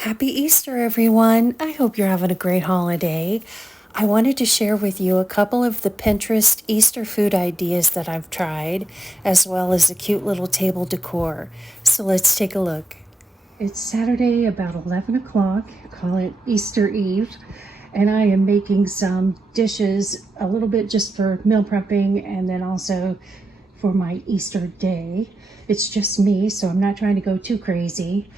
Happy Easter, everyone. I hope you're having a great holiday. I wanted to share with you a couple of the Pinterest Easter food ideas that I've tried, as well as a cute little table decor. So let's take a look. It's Saturday about 11 o'clock, call it Easter Eve, and I am making some dishes, a little bit just for meal prepping and then also for my Easter day. It's just me, so I'm not trying to go too crazy.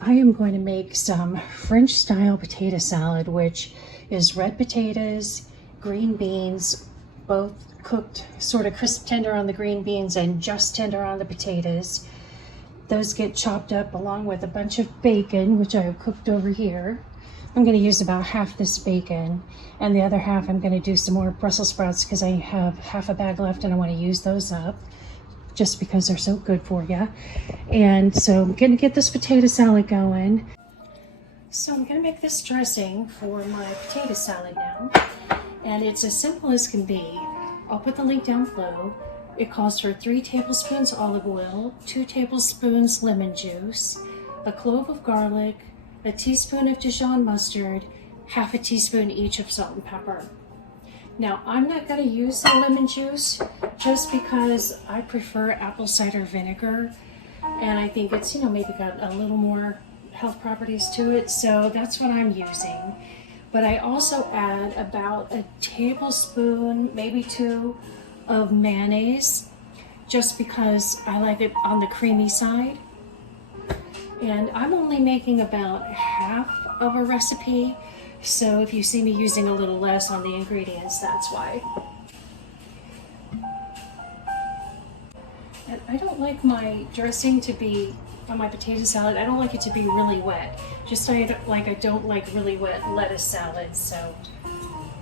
I am going to make some French style potato salad, which is red potatoes, green beans, both cooked sort of crisp tender on the green beans and just tender on the potatoes. Those get chopped up along with a bunch of bacon, which I have cooked over here. I'm going to use about half this bacon, and the other half I'm going to do some more Brussels sprouts because I have half a bag left and I want to use those up, just because they're so good for you. And so I'm gonna get this potato salad going. So I'm gonna make this dressing for my potato salad now. And it's as simple as can be. I'll put the link down below. It calls for 3 tablespoons olive oil, 2 tablespoons lemon juice, a clove of garlic, a teaspoon of Dijon mustard, half a teaspoon each of salt and pepper. Now, I'm not going to use the lemon juice just because I prefer apple cider vinegar, and I think it's, maybe got a little more health properties to it, so that's what I'm using. But I also add about a tablespoon, maybe 2, of mayonnaise, just because I like it on the creamy side. And I'm only making about half of a recipe, so if you see me using a little less on the ingredients, that's why. And I don't like my dressing to be, on my potato salad, I don't like it to be really wet. Just like I don't like really wet lettuce salads, so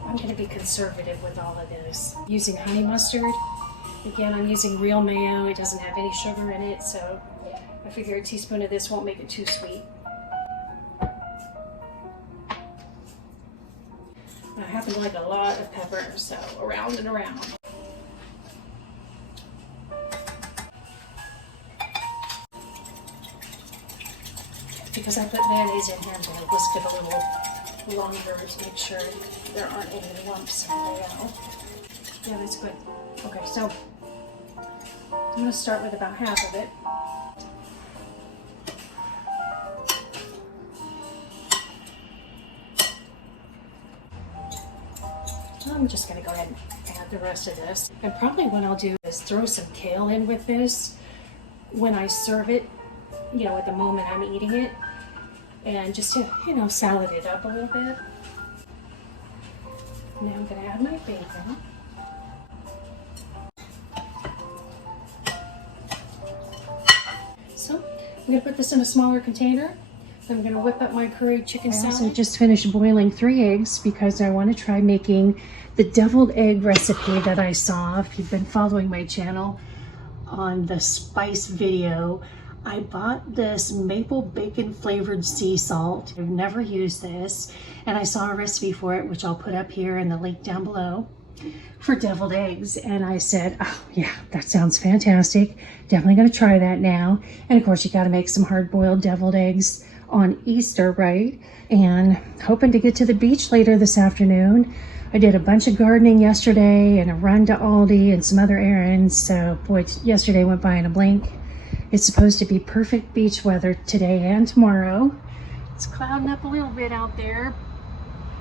I'm going to be conservative with all of this. Using honey mustard. Again, I'm using real mayo. It doesn't have any sugar in it, so I figure a teaspoon of this won't make it too sweet. I happen to like a lot of pepper, so around and around. Because I put mayonnaise in here, I'm going to whisk it a little longer to make sure there aren't any lumps in the mayo. Yeah, that's good. Okay, so I'm going to start with about half of it. I'm just going to go ahead and add the rest of this. And probably what I'll do is throw some kale in with this when I serve it, at the moment I'm eating it. And just to, salad it up a little bit. Now I'm going to add my bacon. So I'm going to put this in a smaller container. I'm going to whip up my curried chicken salad. I also just finished boiling 3 eggs because I want to try making the deviled egg recipe that I saw. If you've been following my channel on the spice video, I bought this maple bacon flavored sea salt. I've never used this, and I saw a recipe for it, which I'll put up here in the link down below, for deviled eggs. And I said, oh yeah, that sounds fantastic. Definitely going to try that now. And of course, you got to make some hard-boiled deviled eggs on Easter, right? And hoping to get to the beach later this afternoon. I did a bunch of gardening yesterday and a run to Aldi and some other errands. So boy, yesterday went by in a blink. It's supposed to be perfect beach weather today and tomorrow. It's clouding up a little bit out there,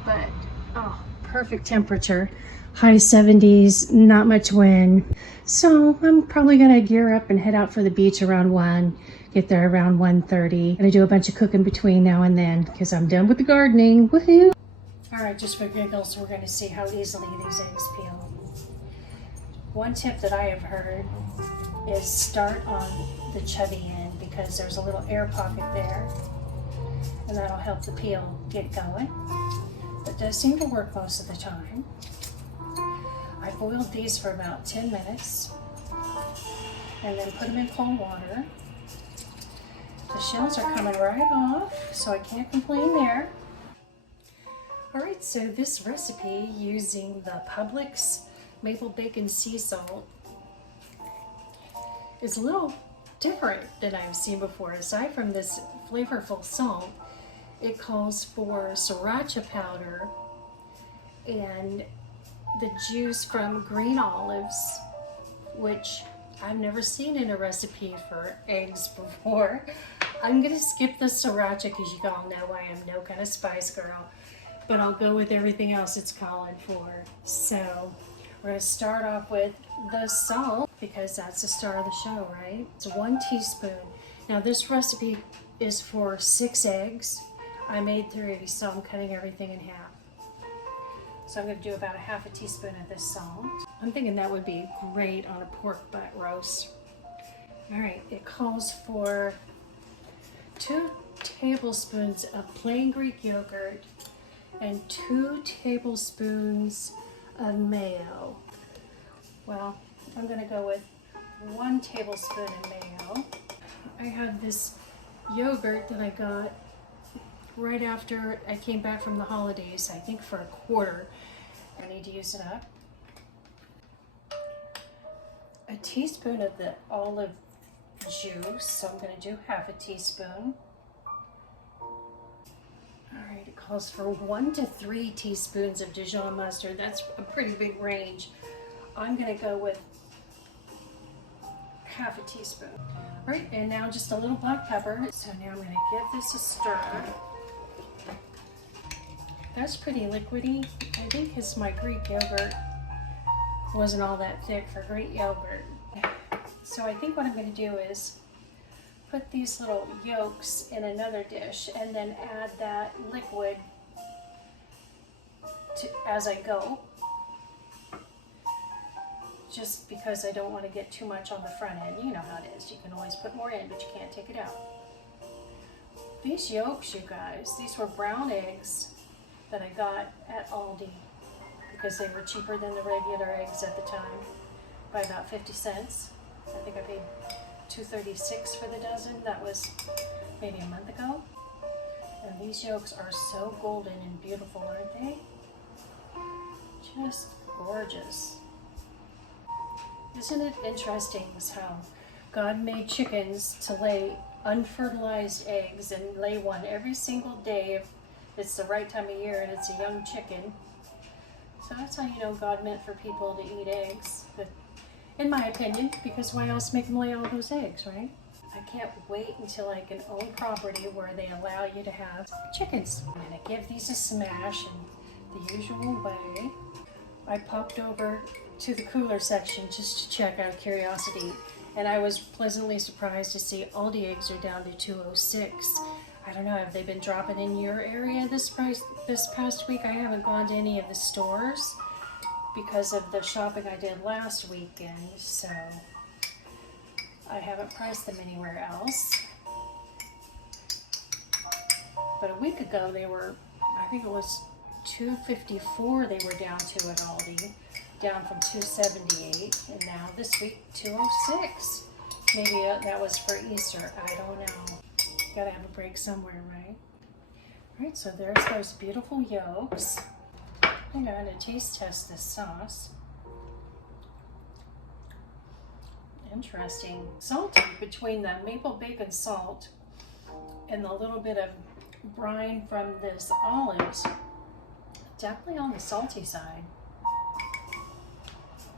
but oh, perfect temperature. High 70s, not much wind. So I'm probably gonna gear up and head out for the beach around 1. Get there around 1:30. Gonna do a bunch of cooking between now and then because I'm done with the gardening. Woohoo! All right, just for giggles, we're gonna see how easily these eggs peel. One tip that I have heard is start on the chubby end because there's a little air pocket there, and that'll help the peel get going. It does seem to work most of the time. I boiled these for about 10 minutes and then put them in cold water. The shells are coming right off, so I can't complain there. All right, so this recipe using the Publix maple bacon sea salt is a little different than I've seen before. Aside from this flavorful salt, It calls for sriracha powder and the juice from green olives, which I've never seen in a recipe for eggs before. I'm gonna skip the sriracha because you all know I am no kind of spice girl, but I'll go with everything else it's calling for. So we're gonna start off with the salt because that's the star of the show, right? It's 1 teaspoon. Now this recipe is for 6 eggs. I made 3, so I'm cutting everything in half. So I'm going to do about a ½ teaspoon of this salt. I'm thinking that would be great on a pork butt roast. All right, it calls for 2 tablespoons of plain Greek yogurt and 2 tablespoons of mayo. Well, I'm going to go with 1 tablespoon of mayo. I have this yogurt that I got right after I came back from the holidays, I think for a quarter. I need to use it up. A teaspoon of the olive juice, so I'm going to do ½ teaspoon. All right, it calls for 1 to 3 teaspoons of Dijon mustard. That's a pretty big range. I'm going to go with ½ teaspoon. All right, and now just a little black pepper. So now I'm going to give this a stir. That's pretty liquidy. I think because my Greek yogurt wasn't all that thick for Greek yogurt. So I think what I'm going to do is put these little yolks in another dish and then add that liquid as I go. Just because I don't want to get too much on the front end. You know how it is. You can always put more in, but you can't take it out. These yolks, you guys, these were brown eggs that I got at Aldi because they were cheaper than the regular eggs at the time by about 50 cents. I think I paid $2.36 for the dozen. That was maybe a month ago. And these yolks are so golden and beautiful, aren't they? Just gorgeous. Isn't it interesting how God made chickens to lay unfertilized eggs and lay one every single day if it's the right time of year and it's a young chicken. So that's how you know God meant for people to eat eggs, but in my opinion, because why else make them lay all those eggs, right? I can't wait until I can own property where they allow you to have chickens. I'm gonna give these a smash in the usual way. I popped over to the cooler section just to check out of curiosity, and I was pleasantly surprised to see Aldi eggs are down to $2.06. I don't know, have they been dropping in your area this past week? I haven't gone to any of the stores because of the shopping I did last weekend, so I haven't priced them anywhere else. But a week ago they were, I think it was $2.54 they were down to at Aldi, down from $2.78, and now this week $2.06. Maybe that was for Easter, I don't know. Gotta have a break somewhere, right? All right, so there's those beautiful yolks. I'm going to taste test this sauce. Interesting. Salty between the maple bacon salt and the little bit of brine from this olives. Definitely on the salty side.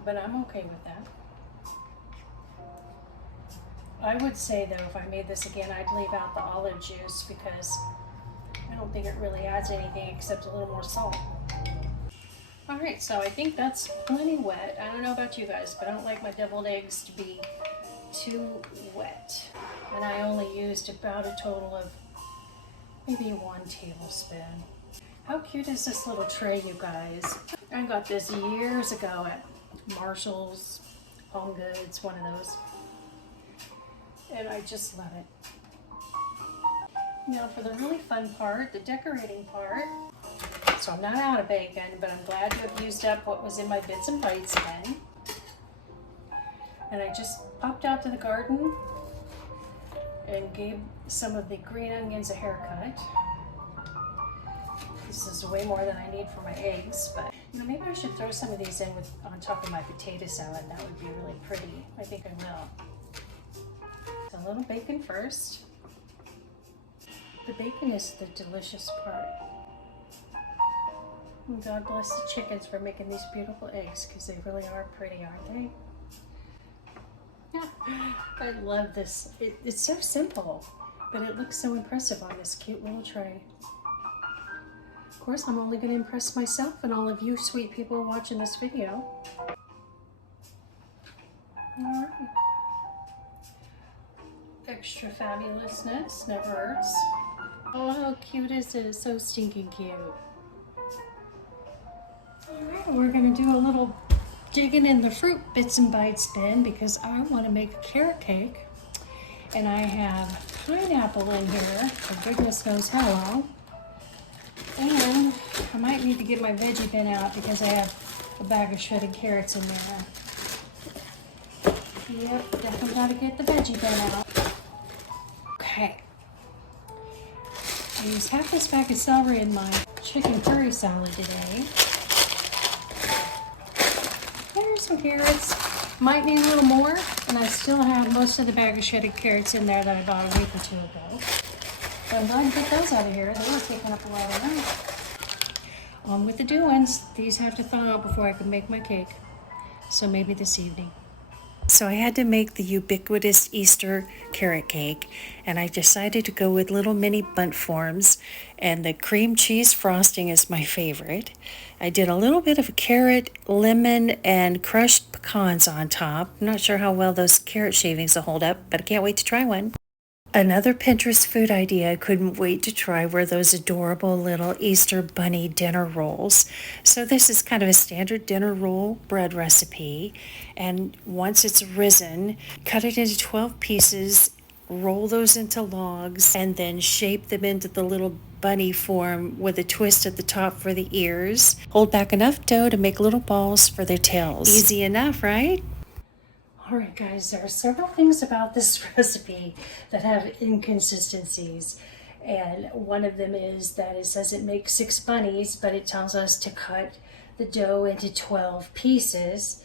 But I'm okay with that. I would say though, if I made this again, I'd leave out the olive juice because I don't think it really adds anything except a little more salt. All right, so I think that's plenty wet. I don't know about you guys, but I don't like my deviled eggs to be too wet. And I only used about a total of maybe 1 tablespoon. How cute is this little tray, you guys? I got this years ago at Marshall's, Home Goods, one of those. And I just love it. Now for the really fun part, the decorating part. So I'm not out of bacon, but I'm glad to have used up what was in my bits and bites again. And I just popped out to the garden and gave some of the green onions a haircut. This is way more than I need for my eggs, but you know, maybe I should throw some of these in on top of my potato salad. That would be really pretty. I think I will. So a little bacon first. The bacon is the delicious part. And God bless the chickens for making these beautiful eggs, because they really are pretty, aren't they? Yeah, I love this. It's so simple, but it looks so impressive on this cute little tray. Of course, I'm only going to impress myself and all of you sweet people watching this video. All right. Extra fabulousness never hurts. Oh, how cute is it? It's so stinking cute. All right, we're going to do a little digging in the fruit bits and bites bin, because I want to make a carrot cake. And I have pineapple in here for goodness knows how long. And I might need to get my veggie bin out because I have a bag of shredded carrots in there. Yep, definitely got to get the veggie bin out. Okay. I used half this bag of celery in my chicken curry salad today. There's some carrots. Might need a little more, and I still have most of the bag of shredded carrots in there that I bought a week or two ago. So I'm glad to get those out of here. They were taking up a lot of room. On with the doings. These have to thaw out before I can make my cake. So maybe this evening. So I had to make the ubiquitous Easter carrot cake, and I decided to go with little mini bundt forms, and the cream cheese frosting is my favorite. I did a little bit of carrot, lemon, and crushed pecans on top. I'm not sure how well those carrot shavings will hold up, but I can't wait to try one. Another Pinterest food idea I couldn't wait to try were those adorable little Easter bunny dinner rolls. So this is kind of a standard dinner roll bread recipe, and once it's risen, cut it into 12 pieces, roll those into logs, and then shape them into the little bunny form with a twist at the top for the ears. Hold back enough dough to make little balls for their tails. Easy enough, right? All right, guys, there are several things about this recipe that have inconsistencies. And one of them is that it says it makes 6 bunnies, but it tells us to cut the dough into 12 pieces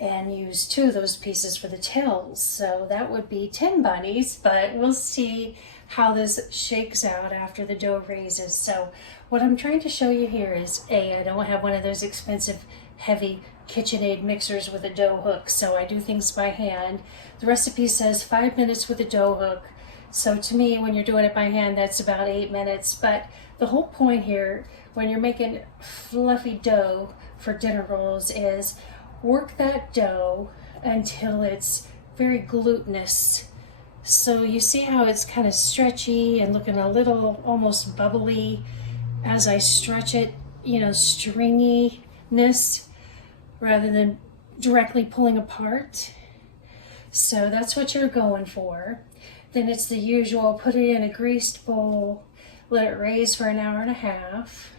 and use 2 of those pieces for the tails. So that would be 10 bunnies, but we'll see how this shakes out after the dough raises. So what I'm trying to show you here is, I don't have one of those expensive, heavy KitchenAid mixers with a dough hook, so I do things by hand. The recipe says 5 minutes with a dough hook, so to me, when you're doing it by hand, that's about 8 minutes. But the whole point here, when you're making fluffy dough for dinner rolls, is work that dough until it's very glutinous. So you see how it's kind of stretchy and looking a little almost bubbly as I stretch it, you know, stringiness, rather than directly pulling apart. So that's what you're going for. Then it's the usual, put it in a greased bowl, let it raise for an hour and a half.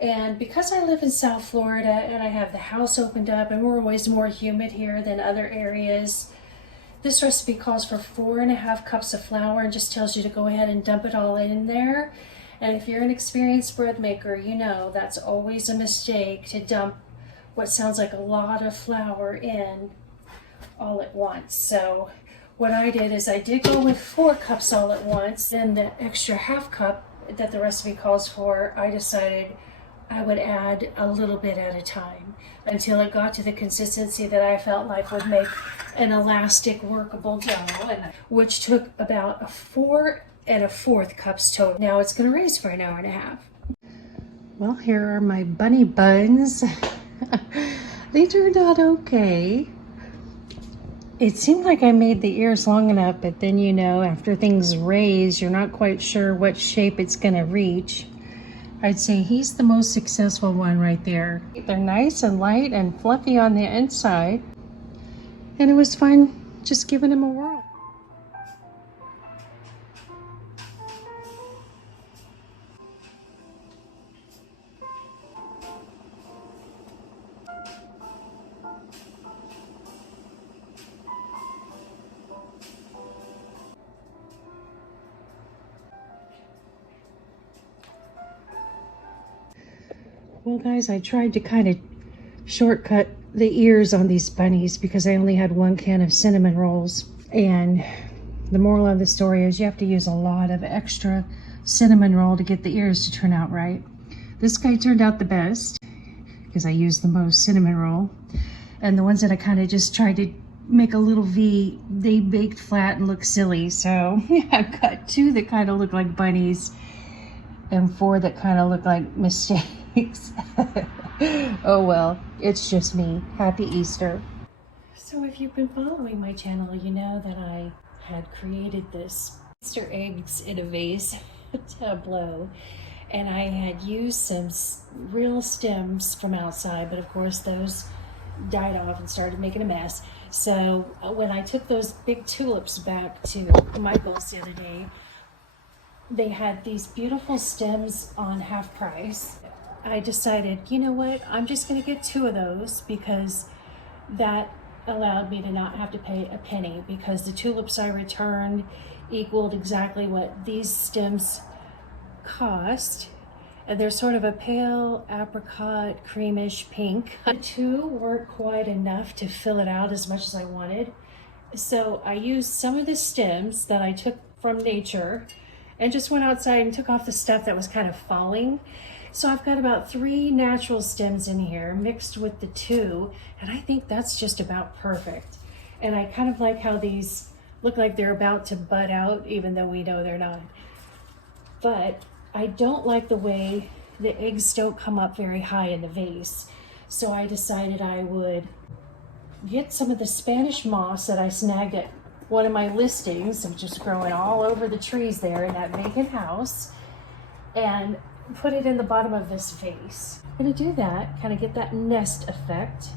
And because I live in South Florida and I have the house opened up and we're always more humid here than other areas, this recipe calls for 4.5 cups of flour and just tells you to go ahead and dump it all in there. And if you're an experienced bread maker, you know that's always a mistake to dump what sounds like a lot of flour in all at once. So what I did is I did go with 4 cups all at once. Then the extra half cup that the recipe calls for, I decided I would add a little bit at a time until it got to the consistency that I felt like would make an elastic, workable dough, which took about 4 1/4 cups total. Now it's going to raise for an hour and a half. Well, here are my bunny buns. They turned out okay. It seemed like I made the ears long enough, but then, you know, after things raise, you're not quite sure what shape it's going to reach. I'd say he's the most successful one right there. They're nice and light and fluffy on the inside. And it was fun just giving him a whirl. Well, guys, I tried to kind of shortcut the ears on these bunnies because I only had 1 can of cinnamon rolls. And the moral of the story is you have to use a lot of extra cinnamon roll to get the ears to turn out right. This guy turned out the best because I used the most cinnamon roll. And the ones that I kind of just tried to make a little V, they baked flat and looked silly. So I've got 2 that kind of look like bunnies and 4 that kind of look like mistakes. Oh well, it's just me. Happy Easter. So if you've been following my channel, you know that I had created this Easter eggs in a vase tableau, and I had used some real stems from outside, but of course those died off and started making a mess. So when I took those big tulips back to Michael's the other day, they had these beautiful stems on half price. I decided, you know what, I'm just going to get 2 of those because that allowed me to not have to pay a penny, because the tulips I returned equaled exactly what these stems cost. And they're sort of a pale apricot creamish pink. The 2 weren't quite enough to fill it out as much as I wanted. So I used some of the stems that I took from nature and just went outside and took off the stuff that was kind of falling. So I've got about 3 natural stems in here mixed with the 2, and I think that's just about perfect. And I kind of like how these look like they're about to bud out, even though we know they're not. But I don't like the way the eggs don't come up very high in the vase. So I decided I would get some of the Spanish moss that I snagged at one of my listings, which is growing all over the trees there in that vacant house, and put it in the bottom of this vase. I'm gonna do that, kind of get that nest effect.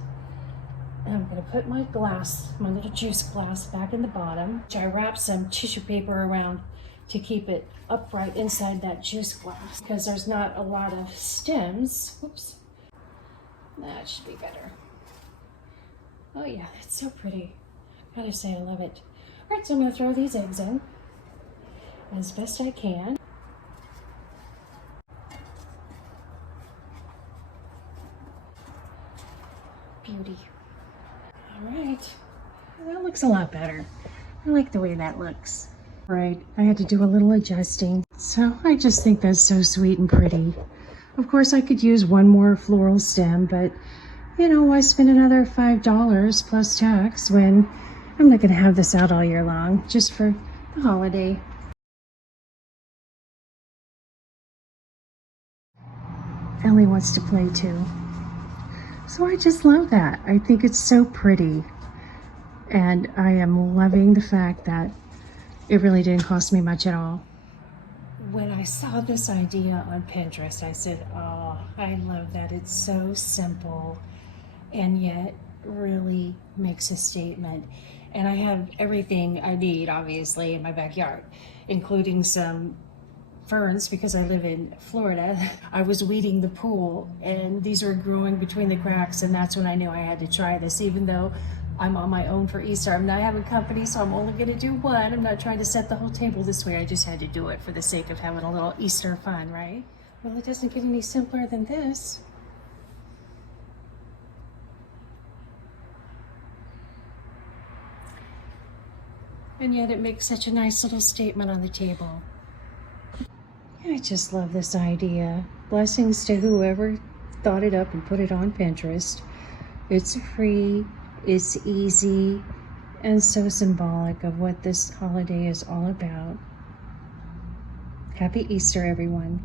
And I'm gonna put my glass, my little juice glass, back in the bottom, which I wrap some tissue paper around to keep it upright inside that juice glass, because there's not a lot of stems. Oops, that should be better. Oh yeah, that's so pretty. Gotta say, I love it. All right, so I'm gonna throw these eggs in as best I can. Beauty. All right, that looks a lot better. I like the way that looks. All right, I had to do a little adjusting. So I just think that's so sweet and pretty. Of course, I could use one more floral stem, but you know, why spend another $5 plus tax when I'm not gonna have this out all year long, just for the holiday. Ellie wants to play too. So I just love that. I think it's so pretty. And I am loving the fact that it really didn't cost me much at all. When I saw this idea on Pinterest, I said, oh, I love that. It's so simple and yet really makes a statement. And I have everything I need, obviously, in my backyard, including some ferns, because I live in Florida. I was weeding the pool and these are growing between the cracks, and that's when I knew I had to try this, even though I'm on my own for Easter. I'm not having company, so I'm only gonna do one. I'm not trying to set the whole table this way. I just had to do it for the sake of having a little Easter fun, right? Well, it doesn't get any simpler than this. And yet it makes such a nice little statement on the table. I just love this idea. Blessings to whoever thought it up and put it on Pinterest. It's free, it's easy, and so symbolic of what this holiday is all about. Happy Easter, everyone.